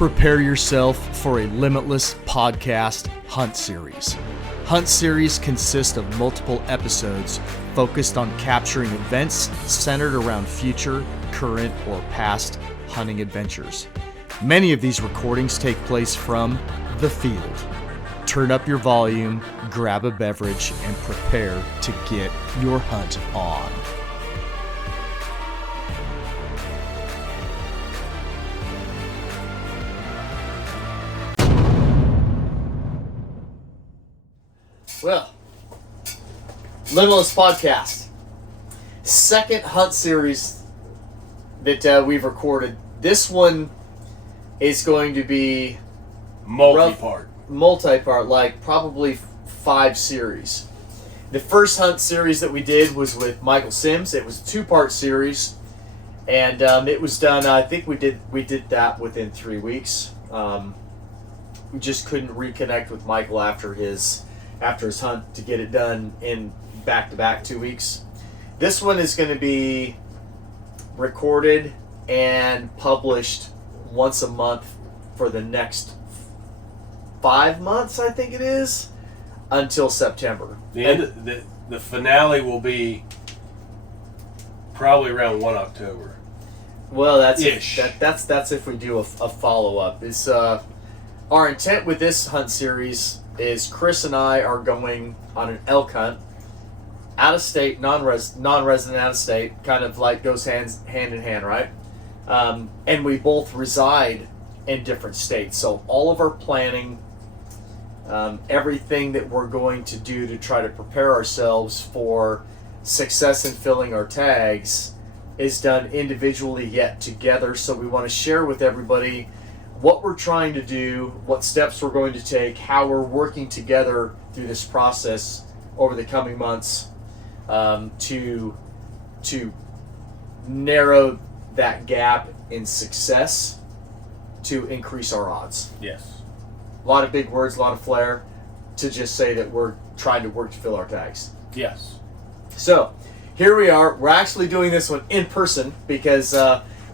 Prepare yourself for a limitless podcast hunt series. Hunt series consist of multiple episodes focused on capturing events centered around future, current, or past hunting adventures. Many of these recordings take place from the field. Turn up your volume, grab a beverage, and prepare to get your hunt on. Well, Limitless Podcast. Second hunt series that we've recorded. This one is going to be multi-part, like probably 5 series. The first hunt series that we did was with Michael Sims. It was a 2-part series, and it was done. I think we did that within 3 weeks. We just couldn't reconnect with Michael after his hunt to get it done in back-to-back 2 weeks. This one is going to be recorded and published once a month for the next 5 months, I think it is, until September. The finale will be probably around 1 October. Well, that's if we do a follow-up. It's our intent with this hunt series is Chris and I are going on an elk hunt, out of state, non-resident out of state, kind of like goes hand in hand, right? And we both reside in different states, so all of our planning, everything that we're going to do to try to prepare ourselves for success in filling our tags is done individually yet together. So we want to share with everybody what we're trying to do, what steps we're going to take, how we're working together through this process over the coming months to narrow that gap in success to increase our odds. Yes. A lot of big words, a lot of flair to just say that we're trying to work to fill our tags. Yes. So here we are. We're actually doing this one in person because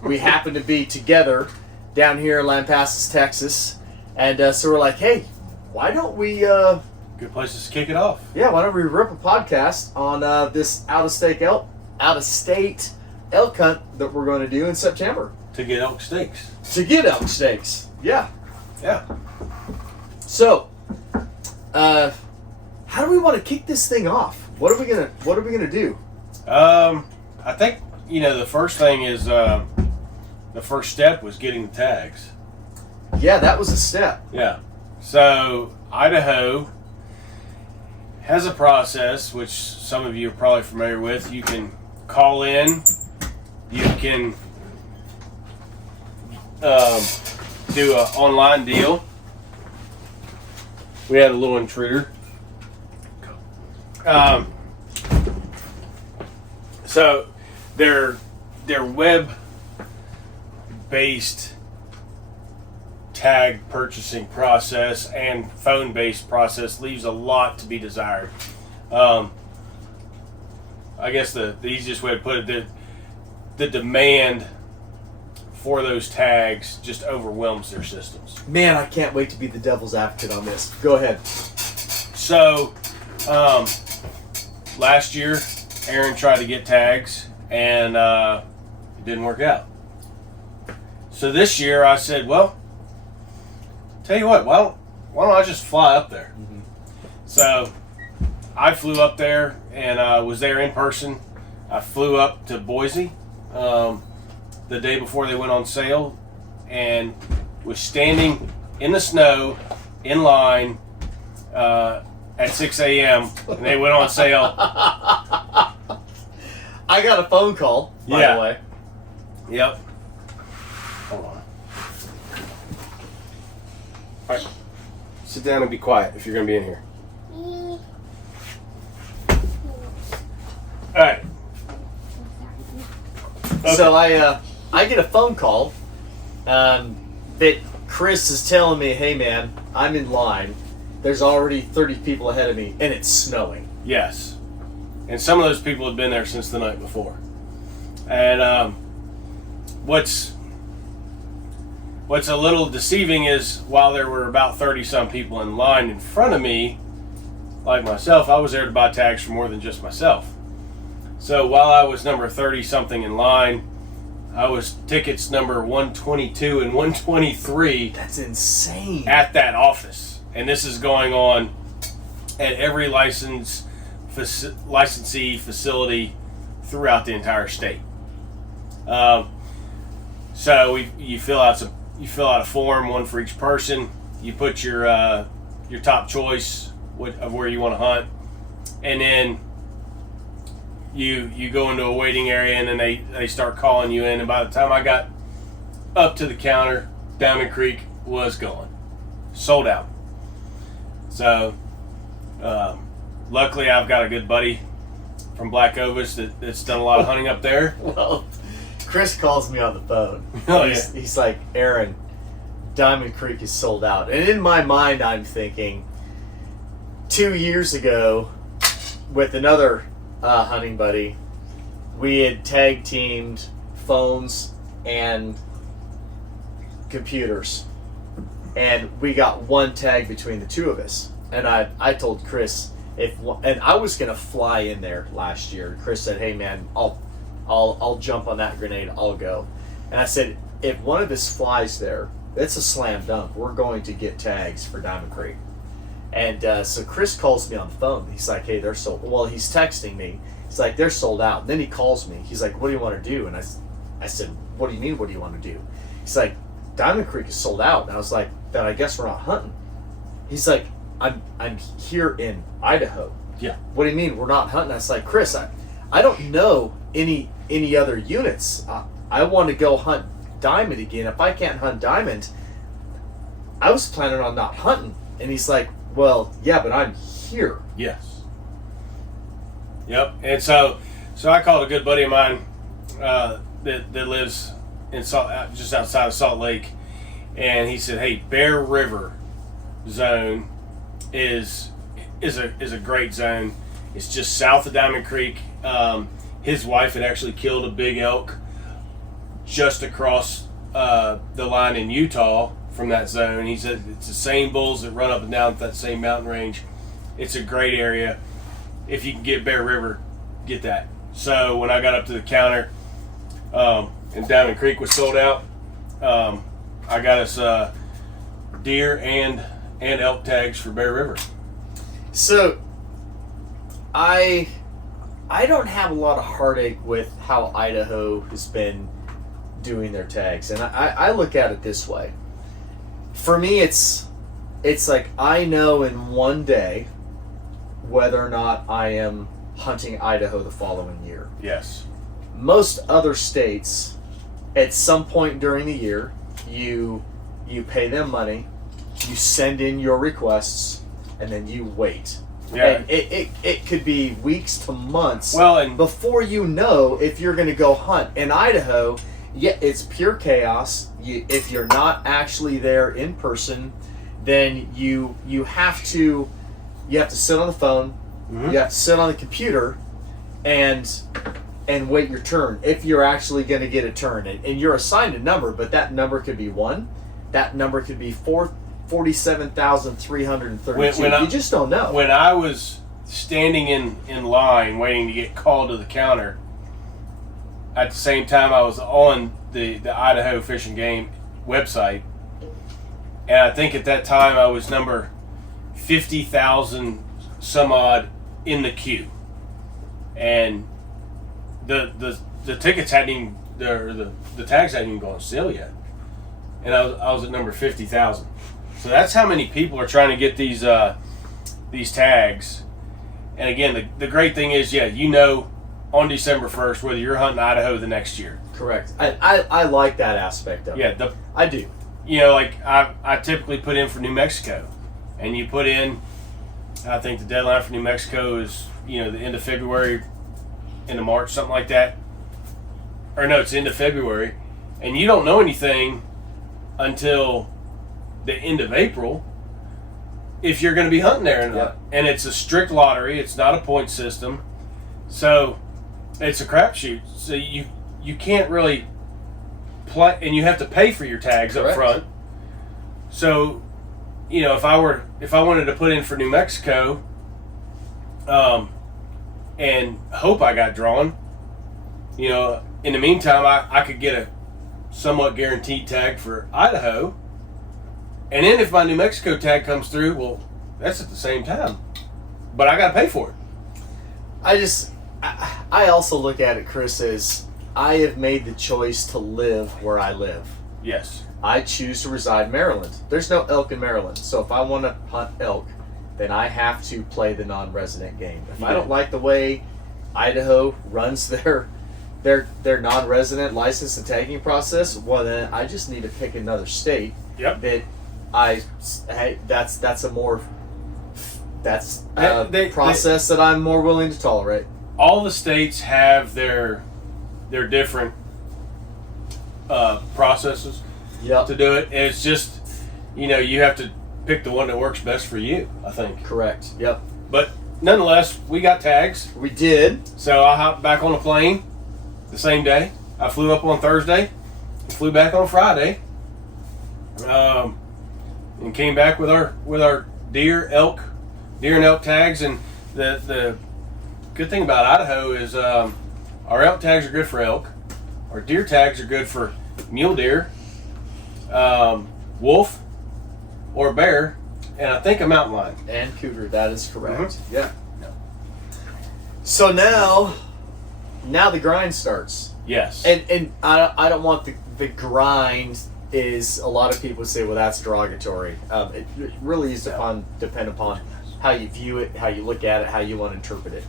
we happen to be together down here in Lampasas, Texas, and so we're like, hey, why don't we good places to kick it off. Yeah, why don't we rip a podcast on this out-of-state elk hunt that we're going to do in September to get elk steaks. Yeah. Yeah. So, how do we want to kick this thing off? What are we gonna do? I think the first thing is the first step was getting the tags. Yeah, that was a step. Yeah. So Idaho has a process which some of you are probably familiar with. You can call in. You can do an online deal. We had a little intruder. So their web-based tag purchasing process and phone-based process leaves a lot to be desired. I guess the easiest way to put it, the demand for those tags just overwhelms their systems. Man, I can't wait to be the devil's advocate on this. Go ahead. So, last year, Aaron tried to get tags, and it didn't work out. So this year, I said, well, tell you what, why don't I just fly up there? Mm-hmm. So I flew up there and was there in person. I flew up to Boise the day before they went on sale and was standing in the snow in line at 6 a.m. and they went on sale. I got a phone call, by the way. Yep. Hold on. All right. Sit down and be quiet if you're going to be in here. All right. Okay. So I get a phone call that Chris is telling me, hey man, I'm in line. There's already 30 people ahead of me and it's snowing. Yes. And some of those people had been there since the night before. And what's what's a little deceiving is while there were about 30 some people in line in front of me, like myself, I was there to buy tags for more than just myself. So while I was number 30 something in line, I was tickets number 122 and 123. That's insane. At that office. And this is going on at every licensee facility throughout the entire state. So you fill out a form, one for each person. You put your top choice of where you want to hunt, and then you go into a waiting area, and then they start calling you in. And by the time I got up to the counter, Diamond Creek was gone, sold out. So luckily I've got a good buddy from Black Ovis that's done a lot of hunting up there. Well, Chris calls me on the phone. Oh, he's like, Aaron, Diamond Creek is sold out. And in my mind, I'm thinking 2 years ago with another hunting buddy, we had tag teamed phones and computers. And we got one tag between the two of us. And I told Chris, and I was going to fly in there last year. Chris said, hey man, I'll jump on that grenade, I'll go. And I said, if one of us flies there, it's a slam dunk. We're going to get tags for Diamond Creek. And so Chris calls me on the phone. He's like, hey, they're sold. Well, he's texting me. He's like, they're sold out. And then he calls me. He's like, what do you want to do? And I said, what do you mean, what do you want to do? He's like, Diamond Creek is sold out. And I was like, then I guess we're not hunting. He's like, I'm here in Idaho. Yeah. What do you mean we're not hunting? I was like, Chris, I don't know any other units. I want to go hunt diamond again. If I can't hunt diamond, I was planning on not hunting. And he's like, well, yeah, but I'm here. Yes. Yep. And so I called a good buddy of mine that lives in just outside of Salt Lake, and he said, hey, Bear River zone is a great zone. It's just south of Diamond Creek. His wife had actually killed a big elk just across the line in Utah from that zone. He said it's the same bulls that run up and down that same mountain range. It's a great area. If you can get Bear River, get that. So when I got up to the counter and Diamond Creek was sold out, I got us deer and elk tags for Bear River. So I don't have a lot of heartache with how Idaho has been doing their tags, and I look at it this way. For me, it's like I know in one day whether or not I am hunting Idaho the following year. Yes. Most other states, at some point during the year, you pay them money, you send in your requests, and then you wait. Yeah. And it could be weeks to months and before you know if you're going to go hunt. In Idaho, yeah, it's pure chaos. If you're not actually there in person, then you have to sit on the phone, mm-hmm. you have to sit on the computer, and wait your turn if you're actually going to get a turn. And you're assigned a number, but that number could be 1, that number could be 47,332. You just don't know. When I was standing in line waiting to get called to the counter, at the same time I was on the Idaho Fish and Game website, and I think at that time I was number 50,000 some odd in the queue, and the tickets hadn't even the tags hadn't even gone on sale yet, and I was at number 50,000. So that's how many people are trying to get these tags. And again, the great thing is, on December 1st whether you're hunting Idaho the next year. Correct. I like that aspect of it. Yeah, I do. Like I typically put in for New Mexico, and you put in, I think the deadline for New Mexico is the end of February, into March, something like that. Or no, it's end of February, and you don't know anything until the end of April if you're going to be hunting there or not. Yep. And it's a strict lottery. It's not a point system, so it's a crapshoot. So you can't really and you have to pay for your tags Correct. up front. So, you know, if I wanted to put in for New Mexico, and hope I got drawn, you know, in the meantime, I could get a somewhat guaranteed tag for Idaho. And then if my New Mexico tag comes through, well, that's at the same time. But I got to pay for it. I also look at it, Chris, as I have made the choice to live where I live. Yes. I choose to reside in Maryland. There's no elk in Maryland. So if I want to hunt elk, then I have to play the non-resident game. If I don't like the way Idaho runs their non-resident license and tagging process, well, then I just need to pick another state. Yep. That's a process that I'm more willing to tolerate. All the states have their different processes Yep. to do it. And it's just, you know, you have to pick the one that works best for you, I think. Correct. Yep. But nonetheless, we got tags. We did. So I hopped back on a plane the same day. I flew up on Thursday, flew back on Friday, and came back with our deer and elk tags. And the good thing about Idaho is our elk tags are good for elk. Our deer tags are good for mule deer, wolf, or bear, and I think a mountain lion. And cougar, that is correct. Mm-hmm. Yeah. So now the grind starts. Yes. And I don't want the grind is, a lot of people say, well, that's derogatory. It really is depend upon how you view it, how you look at it, how you want to interpret it.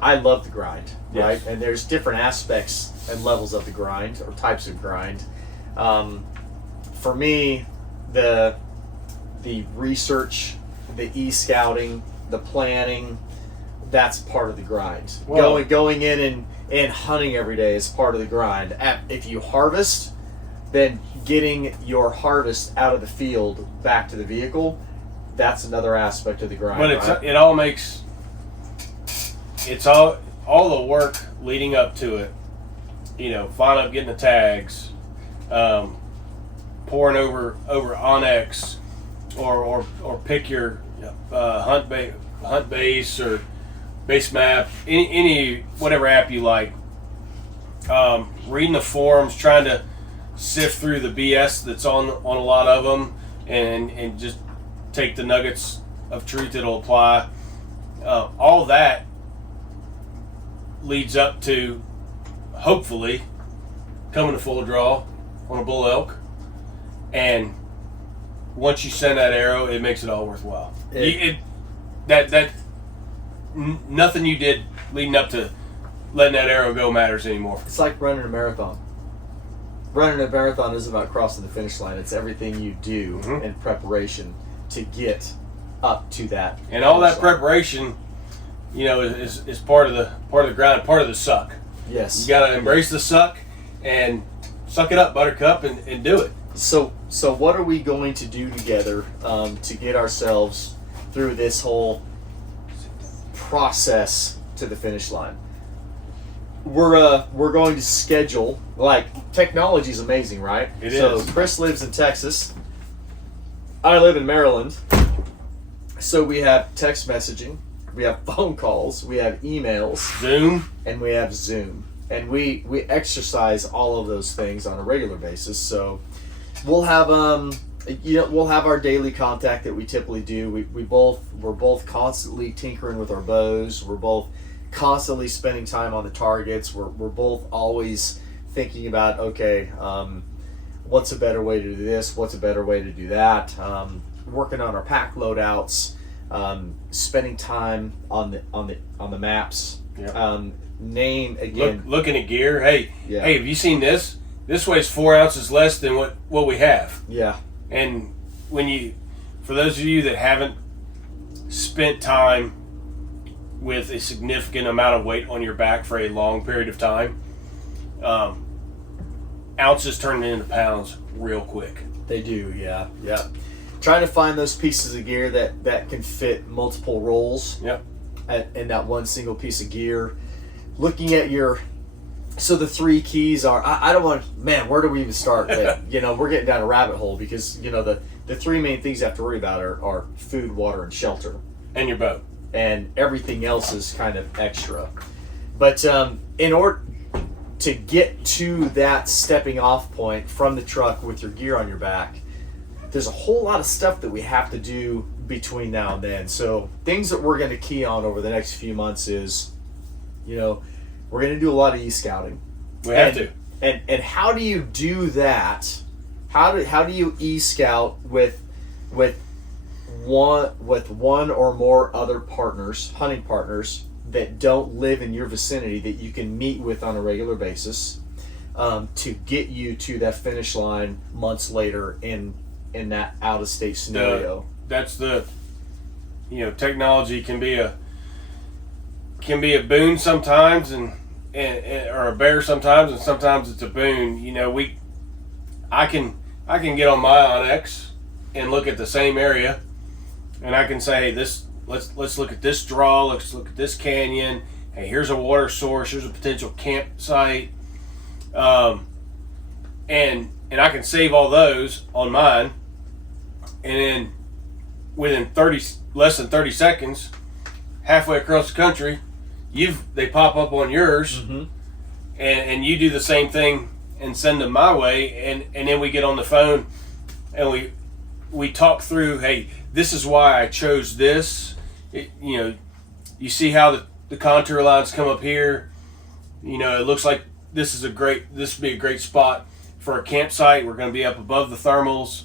I love the grind, right? Yes. And there's different aspects and levels of the grind, or types of grind. For me, the research, the e-scouting, the planning, that's part of the grind. Well, Going in and hunting every day is part of the grind. If you harvest, then getting your harvest out of the field back to the vehicle, that's another aspect of the grind. But it all makes, it's all the work leading up to it. You know, find up getting the tags, pouring over Onyx, or pick your hunt base or base map, any whatever app you like. Reading the forums, trying to sift through the BS that's on a lot of them, and just take the nuggets of truth that'll apply. All that leads up to hopefully coming to full draw on a bull elk, and once you send that arrow, it makes it all worthwhile. Nothing you did leading up to letting that arrow go matters anymore. It's like running a marathon. Running a marathon isn't about crossing the finish line. It's everything you do in preparation to get up to that. And all that preparation, you know, is part of the grind, part of the suck. Yes. You got to embrace the suck and suck it up, Buttercup, and do it. So what are we going to do together to get ourselves through this whole process to the finish line? We're going to schedule, like, technology is amazing, right? It is. So Chris lives in Texas. I live in Maryland. So we have text messaging, we have phone calls, we have emails, Zoom, and we have Zoom. And we exercise all of those things on a regular basis. So we'll have we'll have our daily contact that we typically do. We're both constantly tinkering with our bows. We're both constantly spending time on the targets. We're both always thinking about, okay, what's a better way to do this? What's a better way to do that? Working on our pack loadouts, spending time on the maps. Yep. Name again. Looking at gear. Hey, have you seen this? This weighs 4 ounces less than what we have. Yeah. And for those of you that haven't spent time with a significant amount of weight on your back for a long period of time, ounces turn into pounds real quick. They do, yeah. Trying to find those pieces of gear that can fit multiple rolls. Yep. In that one single piece of gear. Looking at your So the three keys are, I don't want, man, where do we even start? But, we're getting down a rabbit hole because, the three main things you have to worry about are food, water, and shelter. And your boat. And everything else is kind of extra. But in order to get to that stepping off point from the truck with your gear on your back, there's a whole lot of stuff that we have to do between now and then. So things that we're going to key on over the next few months is, we're going to do a lot of e-scouting. We have to. And how do you do that? How do you e-scout with one or more other partners, hunting partners that don't live in your vicinity that you can meet with on a regular basis, to get you to that finish line months later in that out of state scenario? That's the technology can be a boon sometimes and or a bear sometimes, and sometimes it's a boon. I can get on my Onyx and look at the same area, and I can say, hey, let's look at this draw, let's look at this canyon. Hey, here's a water source, here's a potential campsite, and I can save all those on mine, and then within less than 30 seconds, halfway across the country, they pop up on yours, mm-hmm. and you do the same thing and send them my way, and then we get on the phone and we talk through, hey, this is why I chose this. You see how the contour lines come up here. It looks like this would be a great spot for a campsite. We're going to be up above the thermals.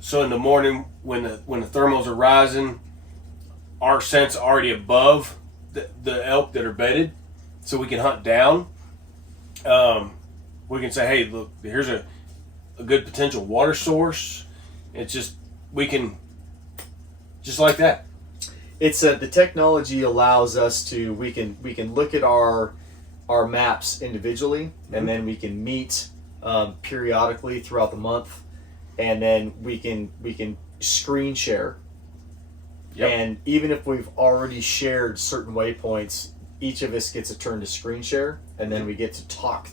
So in the morning when the thermals are rising, our scent's already above the elk that are bedded, so we can hunt down. We can say, hey, look, here's a good potential water source. It's just, we can, just like that. It's the technology allows us to, we can look at our maps individually, mm-hmm. and then we can meet periodically throughout the month, and then we can screen share. Yep. And even if we've already shared certain waypoints, each of us gets a turn to screen share, and then we get to talk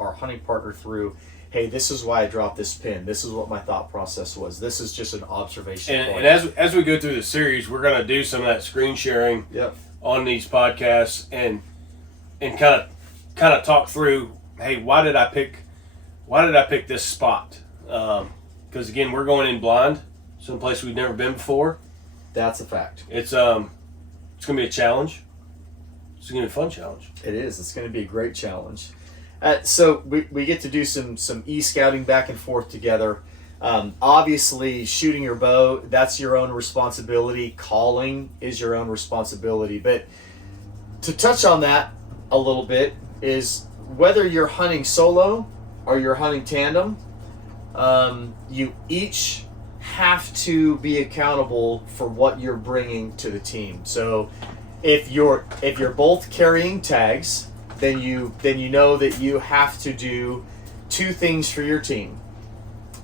our hunting partner through, hey, this is why I dropped this pin. This is what my thought process was. This is just an observation point. And as we go through the series, we're going to do some of that screen sharing yep. on these podcasts and kind of talk through, hey, why did I pick this spot? Because again, we're going in blind, someplace we've never been before. That's a fact. It's going to be a challenge. It's going to be a fun challenge. It is. It's going to be a great challenge. So we get to do some e-scouting back and forth together. Obviously, shooting your bow, that's your own responsibility. Calling is your own responsibility. But to touch on that a little bit is whether you're hunting solo or you're hunting tandem, you each have to be accountable for what you're bringing to the team. So if you're both carrying tags, then you know that you have to do two things for your team.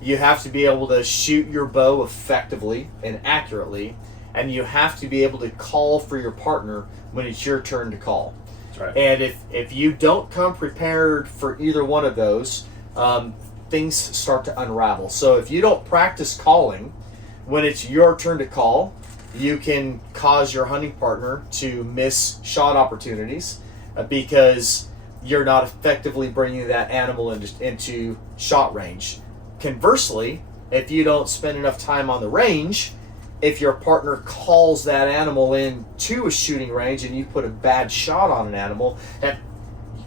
You have to be able to shoot your bow effectively and accurately, and you have to be able to call for your partner when it's your turn to call. That's right. And if you don't come prepared for either one of those, things start to unravel. So if you don't practice calling when it's your turn to call, you can cause your hunting partner to miss shot opportunities because you're not effectively bringing that animal into shot range. Conversely, if you don't spend enough time on the range, if your partner calls that animal into a shooting range and you put a bad shot on an animal, and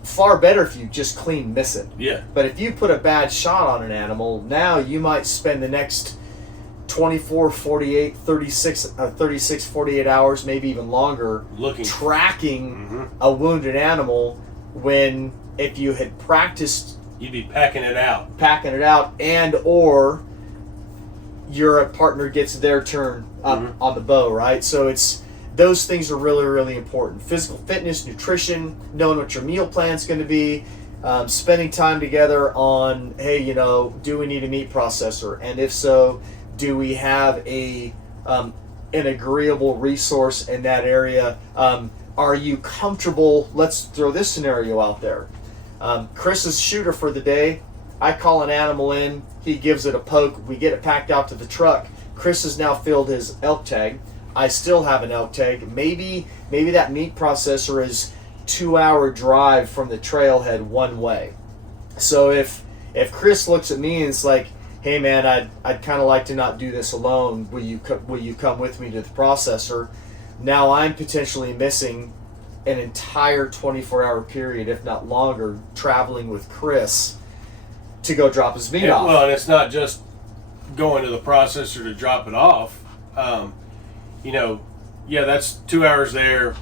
far better if you just clean miss it. Yeah. But if you put a bad shot on an animal, now you might spend the next 24, 48, 36, 48 hours, maybe even longer, tracking mm-hmm. a wounded animal, when if you had practiced, you'd be packing it out, and or your partner gets their turn up mm-hmm. on the bow, right? So it's, those things are really, really important. Physical fitness, nutrition, knowing what your meal plan's going to be, spending time together on, hey, do we need a meat processor? And if so, do we have an agreeable resource in that area? Are you comfortable? Let's throw this scenario out there. Chris is shooter for the day. I call an animal in. He gives it a poke. We get it packed out to the truck. Chris has now filled his elk tag. I still have an elk tag. Maybe that meat processor is 2-hour drive from the trailhead one way. So if Chris looks at me and it's like, hey man, I'd kind of like to not do this alone. Will you come with me to the processor? Now I'm potentially missing an entire 24-hour period, if not longer, traveling with Chris to go drop his meat off. Well, and it's not just going to the processor to drop it off. That's 2 hours there,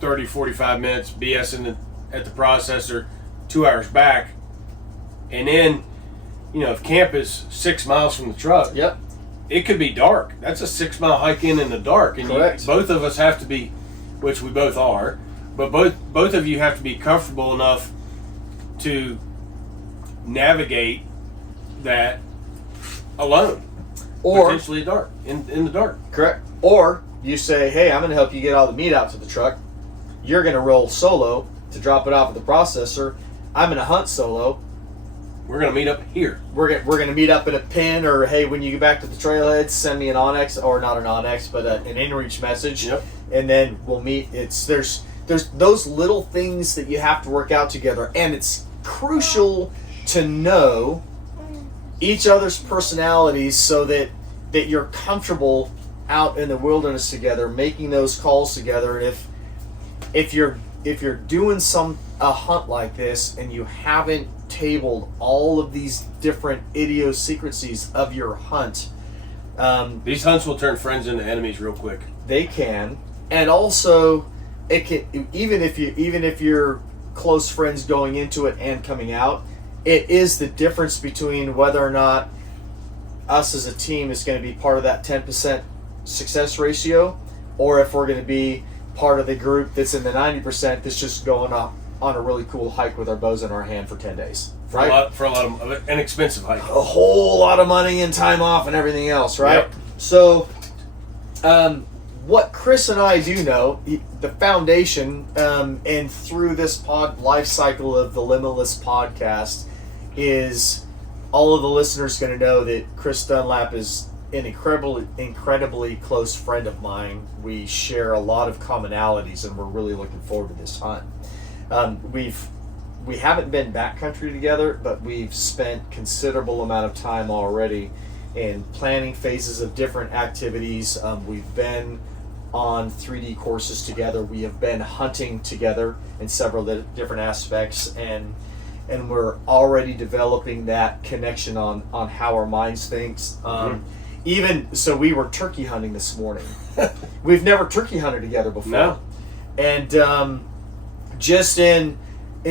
30, 45 minutes BSing at the processor, 2 hours back. And then, if camp is 6 miles from the truck, yep, it could be dark. That's a 6-mile hike in the dark. And correct. Both of us have to be, which we both are, but both of you have to be comfortable enough to navigate that alone, or potentially dark in the dark. Correct. Or you say, hey, I'm going to help you get all the meat out to the truck. You're going to roll solo to drop it off at the processor. I'm going to hunt solo. We're going to meet up here. We're going to meet up in a pen, or hey, when you get back to the trailhead, send me an Onyx, or not an Onyx, but an inReach message. Yep. And then we'll meet. There's those little things that you have to work out together, and it's crucial to know each other's personalities so that you're comfortable out in the wilderness together, making those calls together. And if you're doing a hunt like this and you haven't tabled all of these different idiosyncrasies of your hunt, these hunts will turn friends into enemies real quick. They can, and also it can, even if you're close friends going into it and coming out, it is the difference between whether or not us as a team is going to be part of that 10% success ratio, or if we're going to be part of the group that's in the 90% that's just going on a really cool hike with our bows in our hand for 10 days. Right? For a lot of an expensive hike. A whole lot of money and time off and everything else, right? Yep. So, what Chris and I do know, the foundation, and through this life cycle of the LIMB-itless podcast, is all of the listeners going to know that Chris Dunlap is an incredibly close friend of mine. We share a lot of commonalities, and we're really looking forward to this hunt. We haven't been backcountry together, but we've spent considerable amount of time already in planning phases of different activities. We've been on 3D courses together. We have been hunting together in several different aspects, and we're already developing that connection on how our minds thinks. Even so, we were turkey hunting this morning. We've never turkey hunted together before. No. And just in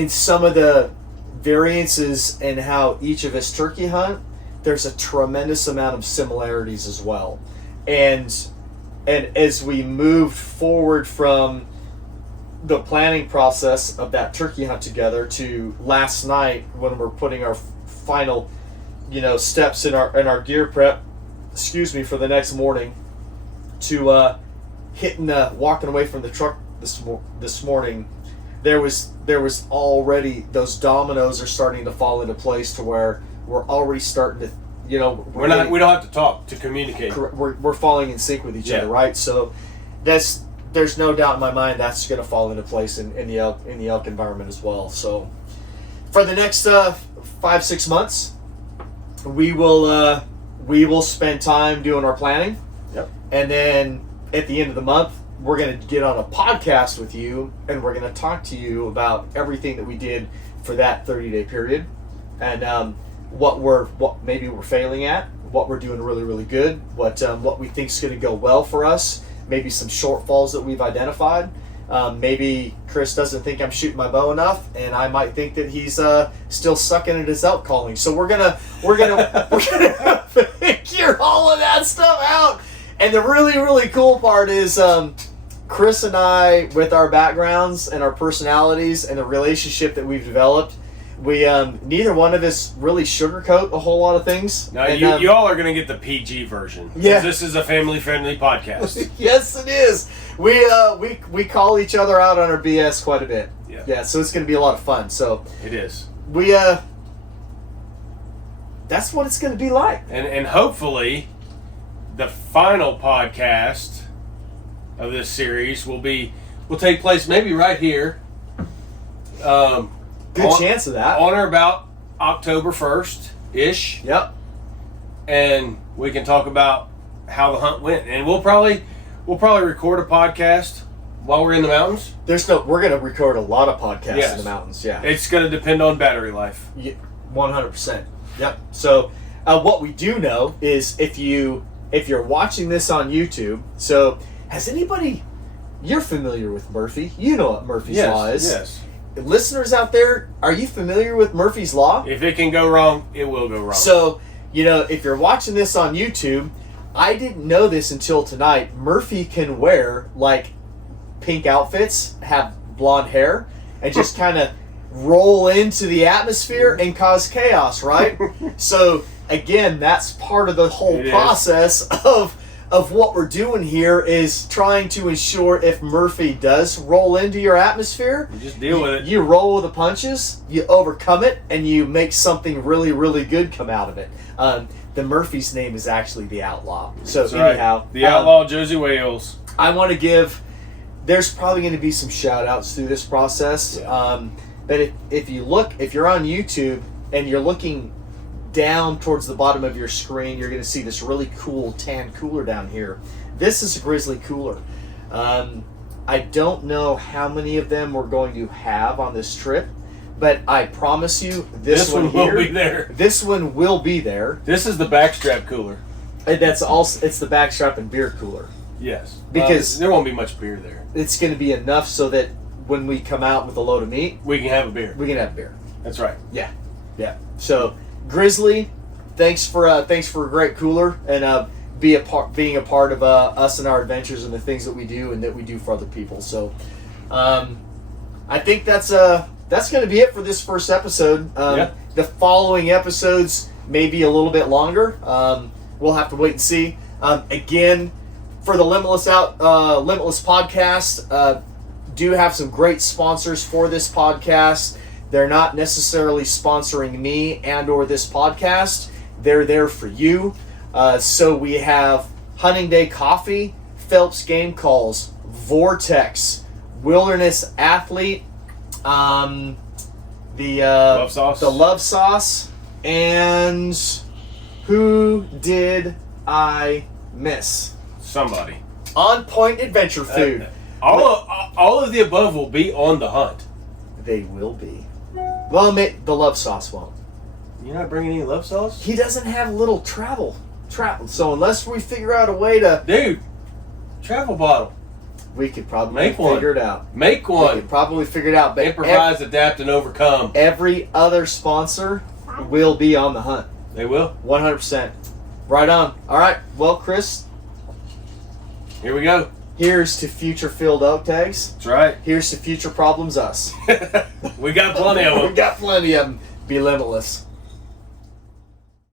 some of the variances in how each of us turkey hunt, there's a tremendous amount of similarities as well. And as we moved forward from the planning process of that turkey hunt together to last night when we're putting our final, steps in our gear prep, for the next morning, to walking away from the truck this morning, there was already, those dominoes are starting to fall into place to where we're already starting to, we don't have to talk to communicate. We're falling in sync with each other, right? So there's no doubt in my mind that's going to fall into place in the elk environment as well. So for the next 5-6 months, we will spend time doing our planning. Yep. And then at the end of the month, we're going to get on a podcast with you, and we're going to talk to you about everything that we did for that 30-day period, and what maybe we're failing at, what we're doing really, really good, what we think is going to go well for us, maybe some shortfalls that we've identified. Maybe Chris doesn't think I'm shooting my bow enough, and I might think that he's still sucking at his elk calling. So we're gonna figure all of that stuff out. And the really, really cool part is Chris and I, with our backgrounds and our personalities and the relationship that we've developed, we neither one of us really sugarcoat a whole lot of things. Now you all are going to get the PG version. Yeah, this is a family-friendly podcast. Yes, it is. We call each other out on our BS quite a bit. Yeah, so it's going to be a lot of fun. So it is. We that's what it's going to be like. And hopefully the final podcast of this series will take place maybe right here. Good chance of that. On or about October 1st-ish. Yep. And we can talk about how the hunt went. And we'll probably record a podcast while we're in the mountains. We're going to record a lot of podcasts Yes. in the mountains. Yeah. It's going to depend on battery life. 100%. Yep. So what we do know is if you're watching this on YouTube, so has anybody, you're familiar with Murphy. You know what Murphy's Law is. Yes. Listeners out there, are you familiar with Murphy's Law? If it can go wrong, it will go wrong. So, if you're watching this on YouTube, I didn't know this until tonight. Murphy can wear, like, pink outfits, have blonde hair, and just kind of roll into the atmosphere and cause chaos, right? So, again, that's part of the whole process of what we're doing here is trying to ensure if Murphy does roll into your atmosphere, you just deal with it. You roll with the punches, you overcome it, and you make something really, really good come out of it. The Murphy's name is actually the Outlaw. So That's anyhow, right. The Outlaw Josie Wales. I want to give. There's probably going to be some shout outs through this process. Yeah. But if you're on YouTube and you're looking down towards the bottom of your screen, you're going to see this really cool tan cooler down here. This is a grizzly cooler. I don't know how many of them we're going to have on this trip, but I promise you this one will be there. This one will be there. This is the backstrap cooler. And it's the backstrap and beer cooler. Yes. Because there won't be much beer there. It's going to be enough so that when we come out with a load of meat, we can have a beer. We can have beer. That's right. Yeah. So Grizzly, thanks for a great cooler and being a part of us and our adventures and the things that we do and that we do for other people. So I think that's going to be it for this first episode. The following episodes may be a little bit longer. We'll have to wait and see. Again, for the Limitless podcast, do have some great sponsors for this podcast. They're not necessarily sponsoring me and or this podcast. They're there for you. So we have Hunting Day Coffee, Phelps Game Calls, Vortex, Wilderness Athlete, the Love Sauce, and who did I miss? Somebody. On Point Adventure Food. All of the above will be on the hunt. They will be. Well, the Love Sauce won't. You're not bringing any love sauce? He doesn't have little travel. So unless we figure out a way to... Dude, travel bottle. We could probably figure it out. Make one. We could probably figure it out. But improvise, adapt, and overcome. Every other sponsor will be on the hunt. They will? 100%. Right on. All right. Well, Chris. Here we go. Here's to future field elk tags. That's right. Here's to future problems us. We got plenty of them. We got plenty of them. Be limitless.